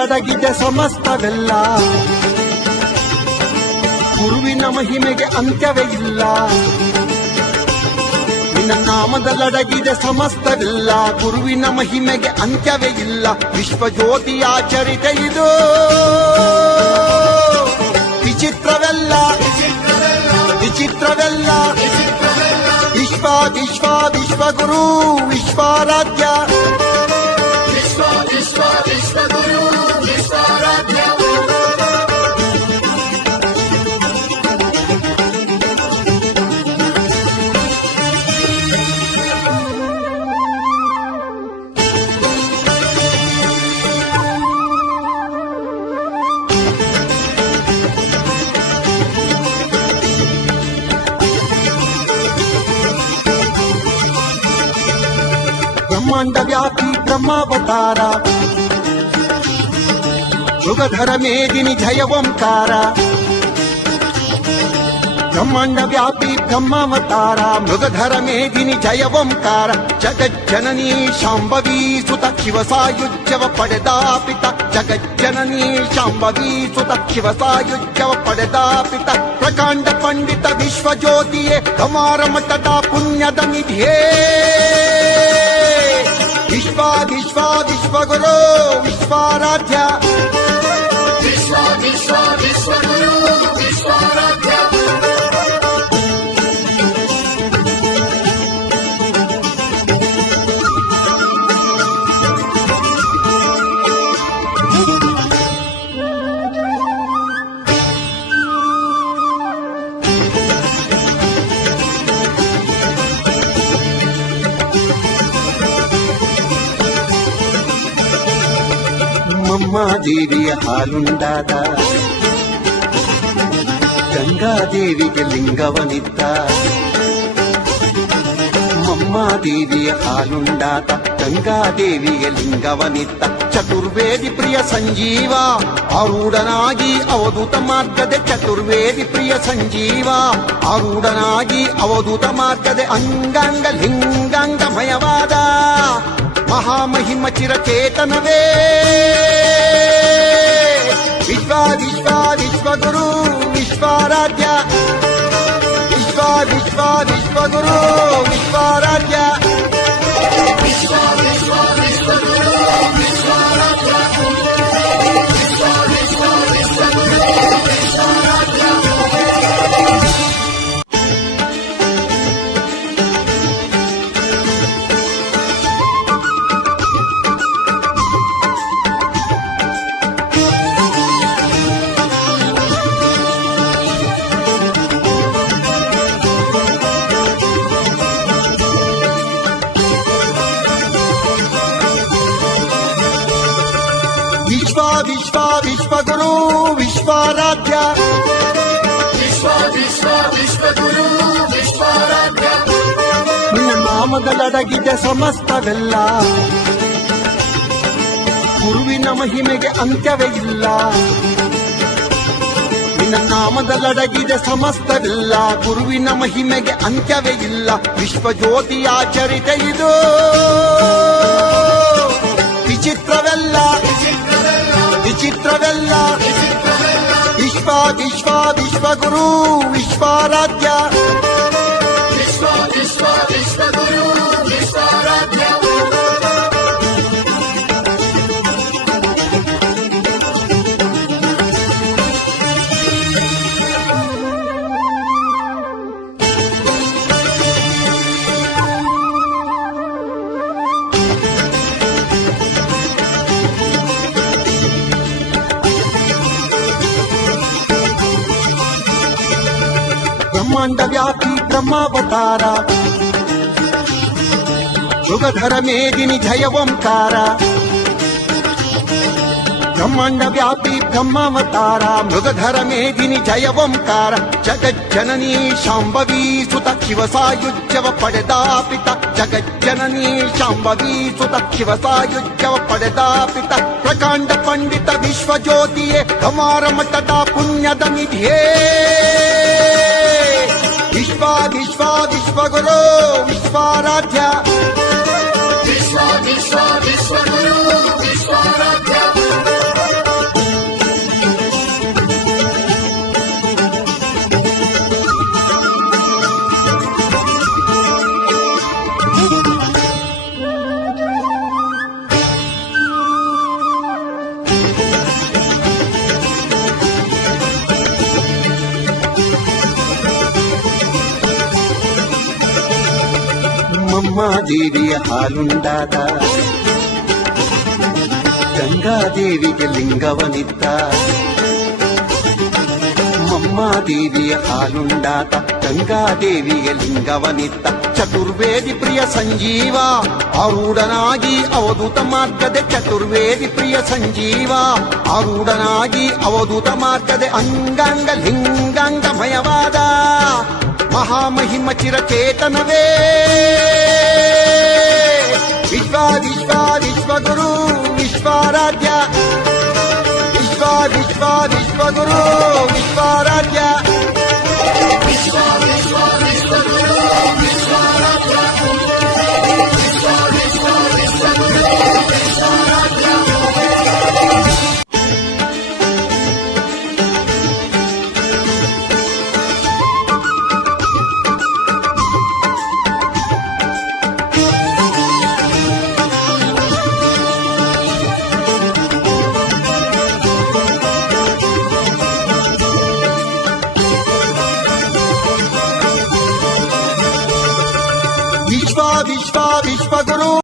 ನಾಮದಲ್ಲಡಗಿದೆ ಸಮಸ್ತವೆಲ್ಲ, ಗುರುವಿನ ಮಹಿಮೆಗೆ ಅಂತ್ಯವೇ ಇಲ್ಲ. ನಿನ್ನ ನಾಮದಲ್ಲಡಗಿದೆ ಸಮಸ್ತವೆಲ್ಲ, ಗುರುವಿನ ಮಹಿಮೆಗೆ ಅಂತ್ಯವೇ ಇಲ್ಲ. ವಿಶ್ವಜ್ಯೋತಿಯ ಚರಿತೆ ಇದು ವಿಚಿತ್ರವೆಲ್ಲ, ವಿಚಿತ್ರವೆಲ್ಲ. ವಿಶ್ವ ವಿಶ್ವ ವಿಶ್ವಗುರು ವಿಶ್ವಾರಾಧ್ಯ, ವಿಶ್ವ ವಿಶ್ವ ವಿಶ್ವಗುರು ವಿಶ್ವಾರಾಧ್ಯ. ಬ್ರಹ್ಮಾಂಡ ವ್ಯಾಪಿ ಬ್ರಹ್ಮಾವತಾರ, ಯುಗಧರ ಮೇದಿನಿ ಜಯ ಓಂಕಾರ. ಬ್ರಹ್ಮಾಂಡ ವ್ಯಾಪಿ ಬ್ರಹ್ಮಾವತಾರ, ಮೃಗಧರ ಮೇದಿನಿ ಜಯ ಓಂಕಾರ. ಜಗಜ್ಜನನೀ ಶಾಂಭವೀ ಸುತ ಶಿವ ಸಾಯುಜ್ಯವ ಪಡೆದ ಪಿತ, ಜಗಜ್ಜನನೀ ಶಾಂಭವೀ ಸುತ ಶಿವ ಸಾಯುಜ್ಯವ ಪಡೆದ ಪಿತ. ಪ್ರಕಾಂಡ ಪಂಡಿತ ವಿಶ್ವಜ್ಯೋತಿಯೇ ಕಮಾರ ಮಠದ ಪುಣ್ಯದ ನಿಧಿಯೇ. ವಿಶ್ವ ವಿಶ್ವ ವಿಶ್ವಗುರು ವಿಶ್ವಾರಾಧ್ಯ, ವಿಶ್ವ ವಿಶ್ವ ವಿಶ್ವಗುರು ವಿಶ್ವಾರಾಧ್ಯ. ದೇವಿಯ ಹಾಲುಂಡಾದ, ಗಂಗಾದೇವಿಗೆ ಲಿಂಗವನಿದ್ದ. ಮಮ್ಮಾದೇವಿಯ ಹಾಲುಂಡಾದ, ಗಂಗಾದೇವಿಯ ಲಿಂಗವನಿದ್ದ. ಚತುರ್ವೇದಿ ಪ್ರಿಯ ಸಂಜೀವ ಆರೂಢನಾಗಿ ಅವಧೂತ ಮಾರ್ಗದೆ, ಚತುರ್ವೇದಿ ಪ್ರಿಯ ಸಂಜೀವ ಆರೂಢನಾಗಿ ಅವಧೂತ ಮಾರ್ಗದೆ. ಅಂಗಾಂಗ ಲಿಂಗಾಂಗಮಯವಾದ ಮಹಾಮಹಿಮ ಚಿರಚೇತನವೇ. ವಿಶ್ವ ವಿಶ್ವ ವಿಶ್ವಗುರು ವಿಶ್ವಾರಾಧ್ಯ, ವಿಶ್ವ ವಿಶ್ವ ವಿಶ್ವಗುರು ವಿಶ್ವಾರಾಧ್ಯ. ವಿಶ್ವ ವಿಶ್ವ ವಿಶ್ವಗುರು ವಿಶ್ವಾರಾಧ್ಯ, ವಿಶ್ವ ವಿಶ್ವ ವಿಶ್ವಗುರು ವಿಶ್ವಾರಾಧ್ಯ. ವಿಶ್ವ ವಿಶ್ವ ವಿಶ್ವಗುರು ವಿಶ್ವಾರಾಧ್ಯ, ವಿಶ್ವ ವಿಶ್ವ ವಿಶ್ವಗುರು ವಿಶ್ವಾರಾಧ್ಯ. ನಿನ್ನ ನಾಮದಲ್ಲಡಗಿದೆ ಸಮಸ್ತವೆಲ್ಲ, ಗುರುವಿನ ಮಹಿಮೆಗೆ ಅಂತ್ಯವೇ ಇಲ್ಲ. ನಿನ್ನ ನಾಮದಲ್ಲಡಗಿದೆ ಸಮಸ್ತವೆಲ್ಲ, ಗುರುವಿನ ಮಹಿಮೆಗೆ ಅಂತ್ಯವೇ ಇಲ್ಲ. ವಿಶ್ವಜ್ಯೋತಿಯ ಚರಿತೆ ಇದು ವಿಚಿತ್ರವೆಲ್ಲ, ವಿಚಿತ್ರವೆಲ್ಲ. ವಿಶ್ವ ವಿಶ್ವ ವಿಶ್ವಗುರು ವಿಶ್ವಾರಾಧ್ಯ, ವಿಶ್ವ ವಿಶ್ವ ವಿಶ್ವಗುರು ವಿಶ್ವಾರಾಧ್ಯ. ಬ್ರಹ್ಮಾಂಡ ವ್ಯಾಪಿ ಬ್ರಹ್ಮಾವತಾರ, ಯುಗಧರ ಮೇದಿನಿ ಜಯ ಓಂಕಾರ. ಬ್ರಹ್ಮಾಂಡ ವ್ಯಾಪಿ ಬ್ರಹ್ಮಾವತಾರ, ಮೃಗಧರ ಮೇದಿನಿ ಜಯ ಓಂಕಾರ. ಜಗಜ್ಜನನೀ ಶಾಂಭವೀ ಸುತ ಶಿವ ಸಾಯುಜ್ಯವ ಪಡೆದ ಪಿತ, ಜಗಜ್ಜನನೀ ಶಾಂಭವೀ ಸುತ ಶಿವ ಸಾಯುಜ್ಯವ ಪಡೆದ ಪಿತ. ಪ್ರಕಾಂಡ ಪಂಡಿತ ವಿಶ್ವಜ್ಯೋತಿಯೇ ಕಮಾರ ಮಠದ ಪುಣ್ಯದ ನಿಧಿಯೇ. ವಿಶ್ವ ವಿಶ್ವ ವಿಶ್ವಗುರು ವಿಶ್ವಾರಾಧ್ಯ, ವಿಶ್ವ ವಿಶ್ವ ವಿಶ್ವಗುರು ವಿಶ್ವಾರಾಧ್ಯ. ಮಮ್ಮಾದೇವಿಯ ಹಾಲುಂಡಾದ ಗಂಗಾದೇವಿಗೆ ಲಿಂಗವನಿದ್ದ ಮಮ್ಮಾದೇವಿಯ ಹಾಲುಂಡಾತ ಗಂಗಾದೇವಿಗೆ ಲಿಂಗವನಿತ್ತ ಚತುರ್ವೇದಿ ಪ್ರಿಯ ಸಂಜೀವ ಆರೂಢನಾಗಿ ಅವಧೂತ ಮಾರ್ಗದೆ ಚತುರ್ವೇದಿ ಪ್ರಿಯ ಸಂಜೀವ ಆರೂಢನಾಗಿ ಅವಧೂತ ಮಾರ್ಗದೆ ಅಂಗಾಂಗ ಲಿಂಗಾಂಗಮಯವಾದ ಮಹಾಮಹಿಮ ಚಿರಚೇತನವೇ ವಿಶ್ವಗುರು ವಿಶ್ವಾರಾಧ್ಯ ವಿಶ್ವಗುರು ವಿಶ್ವಾರಾಧ್ಯ ವಿಶ್ವಗುರು